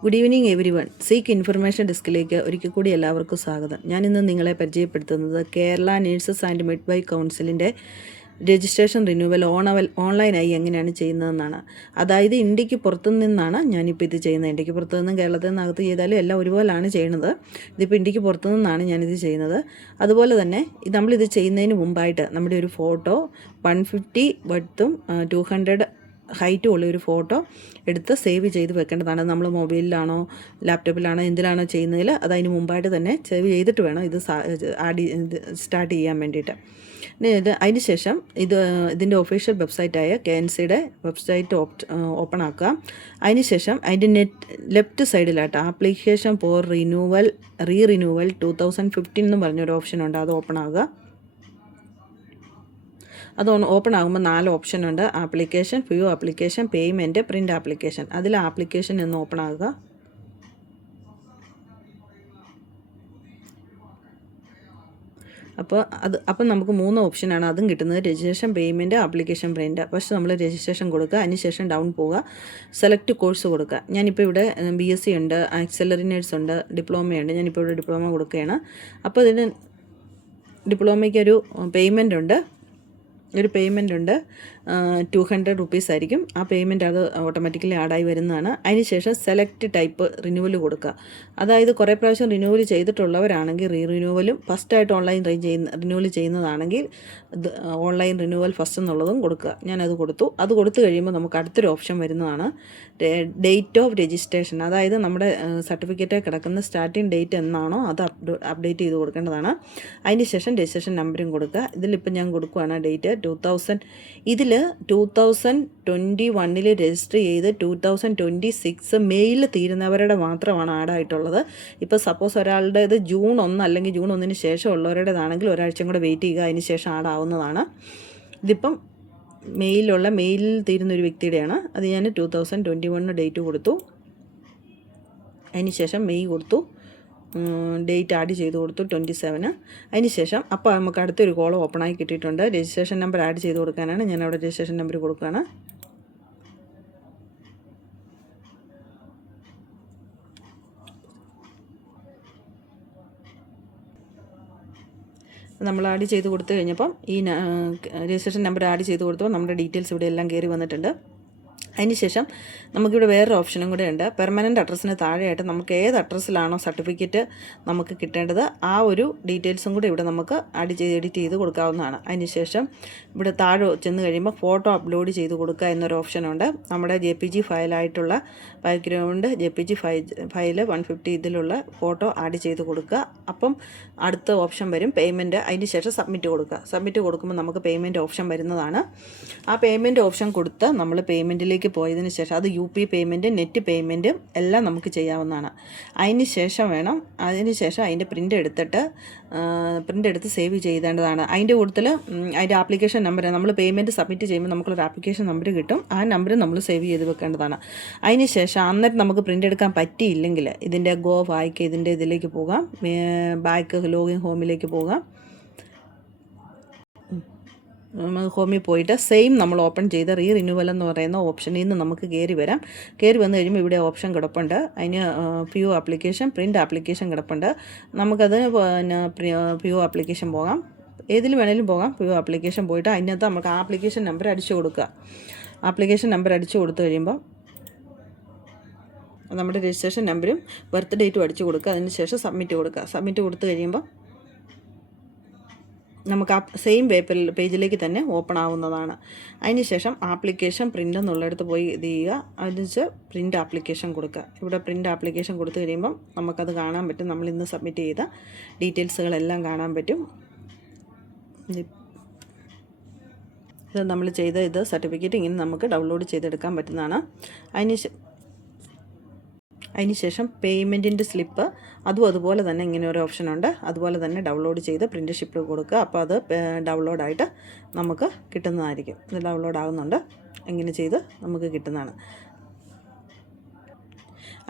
Good evening everyone. Seek information ഡെസ്കിലേക്ക് ഒരിക്കൽ കൂടി എല്ലാവർക്കും സ്വാഗതം. ഞാനിന്ന് നിങ്ങളെ പരിചയപ്പെടുത്തുന്നത് കേരള നേഴ്സസ് ആൻഡ് മിഡ്വൈഫ് കൗൺസിലിൻ്റെ രജിസ്ട്രേഷൻ റിന്യൂവൽ ഓൺലൈനായി എങ്ങനെയാണ് ചെയ്യുന്നതെന്നാണ്. അതായത് ഇന്ത്യക്ക് പുറത്തു നിന്നാണ് ഞാനിപ്പോൾ ഇത് ചെയ്യുന്നത്. ഇന്ത്യക്ക് പുറത്തു നിന്നും കേരളത്തിൽ നിന്നകത്ത് ചെയ്താലും എല്ലാം ഒരുപോലെയാണ് ചെയ്യുന്നത്. ഇതിപ്പോൾ ഇന്ത്യക്ക് പുറത്തു നിന്നാണ് ഞാനിത് ചെയ്യുന്നത്. അതുപോലെ തന്നെ നമ്മളിത് ചെയ്യുന്നതിന് മുമ്പായിട്ട് നമ്മുടെ ഒരു ഫോട്ടോ 150 വെഡ്ത്തും 200 ഹൈറ്റും ഉള്ള ഒരു ഫോട്ടോ എടുത്ത് സേവ് ചെയ്ത് വെക്കേണ്ടതാണ്. നമ്മൾ മൊബൈലിലാണോ ലാപ്ടോപ്പിലാണോ എന്തിലാണോ ചെയ്യുന്നതിൽ അതതിന് മുമ്പായിട്ട് തന്നെ സേവ് ചെയ്തിട്ട് വേണം ഇത് സ്റ്റാർട്ട് ചെയ്യാൻ വേണ്ടിയിട്ട്. അതിന് ശേഷം ഇതിൻ്റെ ഒഫീഷ്യൽ വെബ്സൈറ്റായ KNCയുടെ വെബ്സൈറ്റ് ഓപ്പൺ ആക്കുക. അതിന് ശേഷം അതിൻ്റെ ലെഫ്റ്റ് സൈഡിലായിട്ട് ആപ്ലിക്കേഷൻ ഫോർ റിന്യൂവൽ 2015 എന്ന് പറഞ്ഞൊരു ഓപ്ഷൻ ഉണ്ട്. അത് ഓപ്പൺ ആകുക. അത് ഓപ്പൺ ആകുമ്പോൾ 4 ഓപ്ഷൻ ഉണ്ട്. Application, view application, payment, print application. അതിൽ ആപ്ലിക്കേഷൻ എന്ന് ഓപ്പൺ ആകുക. അപ്പോൾ നമുക്ക് 3 ഓപ്ഷനാണ് അതും കിട്ടുന്നത്. Registration, payment, application, print. പക്ഷേ നമ്മൾ രജിസ്ട്രേഷൻ കൊടുക്കുക. അതിനുശേഷം ഡൗൺ പോവുക, സെലക്ട് കോഴ്സ് കൊടുക്കുക. ഞാനിപ്പോൾ ഇവിടെ BSc ഉണ്ട്, ആക്സിലറി നേഴ്സ് ഉണ്ട്, ഡിപ്ലോമയുണ്ട്. ഞാനിപ്പോൾ ഇവിടെ ഡിപ്ലോമ കൊടുക്കുകയാണ്. അപ്പോൾ ഇതിന് ഡിപ്ലോമയ്ക്ക് ഒരു പേയ്മെൻ്റ് ഉണ്ട്. 200 റുപ്പീസ് ആയിരിക്കും. ആ പേയ്മെൻറ്റ് അത് ഓട്ടോമാറ്റിക്കലി ആഡായി വരുന്നതാണ്. അതിനുശേഷം സെലക്ട് ടൈപ്പ് റിന്യൂവൽ കൊടുക്കുക. അതായത് കുറേ പ്രാവശ്യം റിന്യൂവൽ ചെയ്തിട്ടുള്ളവരാണെങ്കിൽ റിന്യൂവലും ഫസ്റ്റായിട്ട് ഓൺലൈൻ റിന്യൂവൽ ചെയ്യുന്നതാണെങ്കിൽ ഓൺലൈൻ റിന്യൂവൽ ഫസ്റ്റ് എന്നുള്ളതും കൊടുക്കുക. ഞാനത് കൊടുത്തു. അത് കൊടുത്തു കഴിയുമ്പോൾ നമുക്ക് അടുത്തൊരു ഓപ്ഷൻ വരുന്നതാണ് ഡേറ്റ് ഓഫ് രജിസ്ട്രേഷൻ. അതായത് നമ്മുടെ സർട്ടിഫിക്കറ്റ് കിടക്കുന്ന സ്റ്റാർട്ടിങ് ഡേറ്റ് എന്നാണോ അത് അപ്ഡേറ്റ് ചെയ്ത് കൊടുക്കേണ്ടതാണ്. അതിനുശേഷം രജിസ്ട്രേഷൻ നമ്പറും കൊടുക്കുക. ഇതിലിപ്പോൾ ഞാൻ കൊടുക്കുകയാണ് ഡേറ്റ് 2000. ഇതിൽ 2021 രജിസ്റ്റർ ചെയ്ത് 2026 മെയിൽ തീരുന്നവരുടെ മാത്രമാണ് ആഡായിട്ടുള്ളത്. ഇപ്പോൾ സപ്പോസ് ഒരാളുടേത് June 1 അല്ലെങ്കിൽ June 1 ശേഷം ഉള്ളവരുടേതാണെങ്കിൽ ഒരാഴ്ചയും കൂടെ വെയിറ്റ് ചെയ്യുക. അതിന് ശേഷം ആഡാവുന്നതാണ്. ഇതിപ്പം മെയിലിൽ തീരുന്ന ഒരു വ്യക്തിയുടെയാണ്. അത് ഞാൻ 2021 ഡേറ്റ് കൊടുത്തു. അതിന് ശേഷം മെയ് കൊടുത്തു, ഡേറ്റ് ആഡ് ചെയ്ത് കൊടുത്തു 27. അതിന് ശേഷം അപ്പോൾ നമുക്ക് അടുത്തൊരു കോളം ഓപ്പണായി കിട്ടിയിട്ടുണ്ട്. രജിസ്ട്രേഷൻ നമ്പർ ആഡ് ചെയ്ത് കൊടുക്കാനാണ്. ഞാൻ അവിടെ രജിസ്ട്രേഷൻ നമ്പർ കൊടുക്കുകയാണ്. നമ്മൾ ആഡ് ചെയ്ത് കൊടുത്തു കഴിഞ്ഞപ്പം ഈ രജിസ്ട്രേഷൻ നമ്പർ ആഡ് ചെയ്ത് കൊടുത്തപ്പോൾ നമ്മുടെ ഡീറ്റെയിൽസ് ഇവിടെ എല്ലാം കയറി വന്നിട്ടുണ്ട്. അതിനുശേഷം നമുക്കിവിടെ വേറൊരു ഓപ്ഷനും കൂടെ ഉണ്ട്. പെർമനൻറ്റ് അഡ്രസ്സിന് താഴെയായിട്ട് നമുക്ക് ഏത് അഡ്രസ്സിലാണോ സർട്ടിഫിക്കറ്റ് നമുക്ക് കിട്ടേണ്ടത് ആ ഒരു ഡീറ്റെയിൽസും കൂടെ ഇവിടെ നമുക്ക് എഡിറ്റ് ചെയ്ത് കൊടുക്കാവുന്നതാണ്. അതിനുശേഷം ഇവിടെ താഴെ ചെന്ന് കഴിയുമ്പോൾ ഫോട്ടോ അപ്ലോഡ് ചെയ്ത് കൊടുക്കുക എന്നൊരു ഓപ്ഷനുണ്ട്. നമ്മുടെ JPG ഫയലായിട്ടുള്ള ബാക്ക്ഗ്രൗണ്ട് JPG ഫയൽ 150 ഇതിലുള്ള ഫോട്ടോ ആഡ് ചെയ്ത് കൊടുക്കുക. അപ്പം അടുത്ത ഓപ്ഷൻ വരും പേയ്മെൻറ്റ്. അതിന് ശേഷം സബ്മിറ്റ് കൊടുക്കുക. സബ്മിറ്റ് കൊടുക്കുമ്പോൾ നമുക്ക് പേയ്മെൻറ്റ് ഓപ്ഷൻ വരുന്നതാണ്. ആ പേയ്മെൻറ്റ് ഓപ്ഷൻ കൊടുത്ത് നമ്മൾ പേയ്മെൻറ്റിലേക്ക് പോയതിന് ശേഷം അത് UP പേയ്മെൻറ്റ്, നെറ്റ് പേയ്മെൻറ്റ് എല്ലാം നമുക്ക് ചെയ്യാവുന്നതാണ്. അതിന് ശേഷം അതിൻ്റെ പ്രിൻ്റ് എടുത്ത് സേവ് ചെയ്തേണ്ടതാണ്. അതിൻ്റെ കൂട്ടത്തിൽ അതിൻ്റെ ആപ്ലിക്കേഷൻ നമ്പർ നമ്മൾ പേയ്മെൻറ്റ് സബ്മിറ്റ് ചെയ്യുമ്പോൾ നമുക്കൊരു ആപ്ലിക്കേഷൻ നമ്പർ കിട്ടും. ആ നമ്പർ നമ്മൾ സേവ് ചെയ്ത് വെക്കേണ്ടതാണ്. അതിന് ശേഷം അന്നേരം നമുക്ക് പ്രിൻ്റ് എടുക്കാൻ പറ്റിയില്ലെങ്കിൽ ഇതിൻ്റെ ഇതിലേക്ക് പോകാം, ബാക്ക് ലോഗിൻ ഹോമിലേക്ക് പോകാം. ഹോമിൽ പോയിട്ട് സെയിം നമ്മൾ ഓപ്പൺ ചെയ്ത റിന്യൂവൽ എന്ന് പറയുന്ന ഓപ്ഷനിൽ നിന്ന് നമുക്ക് കയറി വന്നു കഴിയുമ്പോൾ ഇവിടെ ഓപ്ഷൻ കിടപ്പുണ്ട്. അതിന് വ്യൂ ആപ്ലിക്കേഷൻ, പ്രിൻ്റ് ആപ്ലിക്കേഷൻ കിടപ്പുണ്ട്. നമുക്കത് വ്യൂ ആപ്ലിക്കേഷൻ പോകാം, ഏതിൽ വേണേലും പോകാം. വ്യൂ ആപ്ലിക്കേഷൻ പോയിട്ട് അതിനകത്ത് നമുക്ക് ആപ്ലിക്കേഷൻ നമ്പർ അടിച്ചു കൊടുക്കുക. ആപ്ലിക്കേഷൻ നമ്പർ അടിച്ചു കൊടുത്തു കഴിയുമ്പോൾ നമ്മുടെ രജിസ്ട്രേഷൻ നമ്പറും ബർത്ത് ഡേറ്റും അടിച്ചു കൊടുക്കുക. അതിന് ശേഷം സബ്മിറ്റ് കൊടുക്കുക. സബ്മിറ്റ് കൊടുത്തു കഴിയുമ്പോൾ നമുക്ക് ആ സെയിം പേജിലേക്ക് തന്നെ ഓപ്പൺ ആവുന്നതാണ്. അതിന് ശേഷം ആപ്ലിക്കേഷൻ പ്രിൻ്റ് എന്നുള്ളിടത്ത് പോയി ഇത് ചെയ്യുക. അതിന് ശേഷം പ്രിൻ്റ് ആപ്ലിക്കേഷൻ കൊടുക്കുക. ഇവിടെ പ്രിൻ്റ് ആപ്ലിക്കേഷൻ കൊടുത്തു കഴിയുമ്പം നമുക്കത് കാണാൻ പറ്റും. നമ്മൾ ഇന്ന് സബ്മിറ്റ് ചെയ്ത ഡീറ്റെയിൽസുകളെല്ലാം കാണാൻ പറ്റും. ഇത് നമ്മൾ ചെയ്ത സർട്ടിഫിക്കറ്റ് ഇങ്ങനെ നമുക്ക് ഡൗൺലോഡ് ചെയ്തെടുക്കാൻ പറ്റുന്നതാണ്. അതിനുശേഷം പേയ്മെൻറ്റിൻ്റെ സ്ലിപ്പ് അതുപോലെ തന്നെ ഇങ്ങനെ ഒരു ഓപ്ഷനുണ്ട്. അതുപോലെ തന്നെ ഡൗൺലോഡ് ചെയ്ത് പ്രിൻ്റ് ഷിപ്പ് കൊടുക്കുക. അപ്പോൾ അത് ഡൗൺലോഡായിട്ട് നമുക്ക് കിട്ടുന്നതായിരിക്കും. ഇത് ഡൗൺലോഡ് ആകുന്നുണ്ട്. ഇങ്ങനെ ചെയ്ത് നമുക്ക് കിട്ടുന്നതാണ്.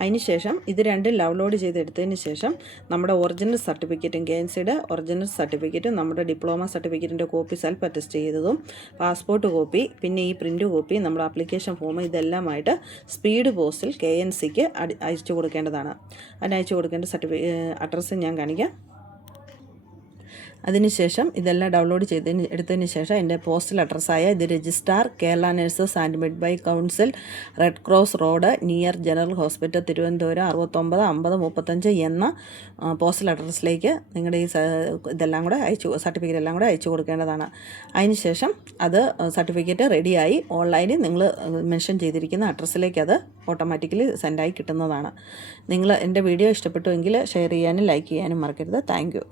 അതിന് ശേഷം ഇത് രണ്ടും ഡൗൺലോഡ് ചെയ്തെടുത്തതിന് ശേഷം നമ്മുടെ ഒറിജിനൽ സർട്ടിഫിക്കറ്റും KNCയുടെ ഒറിജിനൽ സർട്ടിഫിക്കറ്റും നമ്മുടെ ഡിപ്ലോമ സർട്ടിഫിക്കറ്റിൻ്റെ കോപ്പി സെൽഫ് അറ്റസ്റ്റ് ചെയ്തതും പാസ്പോർട്ട് കോപ്പി പിന്നെ ഈ പ്രിൻ്റ് കോപ്പി നമ്മുടെ ആപ്ലിക്കേഷൻ ഫോം ഇതെല്ലാമായിട്ട് സ്പീഡ് പോസ്റ്റിൽ KNCക്ക് അയച്ചു കൊടുക്കേണ്ടതാണ്. അതിനയച്ചു കൊടുക്കേണ്ട അഡ്രസ്സ് ഞാൻ കാണിക്കാം. അതിനുശേഷം ഇതെല്ലാം ഡൗൺലോഡ് എടുത്തതിന് ശേഷം എൻ്റെ പോസ്റ്റൽ അഡ്രസ്സായ ഇത് registrar Kerala nurses and midwife council red cross road near general hospital Thiruvananthapuram 695035 എന്ന പോസ്റ്റൽ അഡ്രസ്സിലേക്ക് നിങ്ങളുടെ ഈ ഇതെല്ലാം കൂടെ സർട്ടിഫിക്കറ്റ് എല്ലാം കൂടെ അയച്ചു കൊടുക്കേണ്ടതാണ്. അതിനുശേഷം അത് സർട്ടിഫിക്കറ്റ് റെഡിയായി ഓൺലൈനിൽ നിങ്ങൾ മെൻഷൻ ചെയ്തിരിക്കുന്ന അഡ്രസ്സിലേക്ക് അത് ഓട്ടോമാറ്റിക്കലി സെൻഡായി കിട്ടുന്നതാണ്. നിങ്ങൾ എൻ്റെ വീഡിയോ ഇഷ്ടപ്പെട്ടുവെങ്കിൽ ഷെയർ ചെയ്യാനും ലൈക്ക് ചെയ്യാനും മറക്കരുത്. Thank you.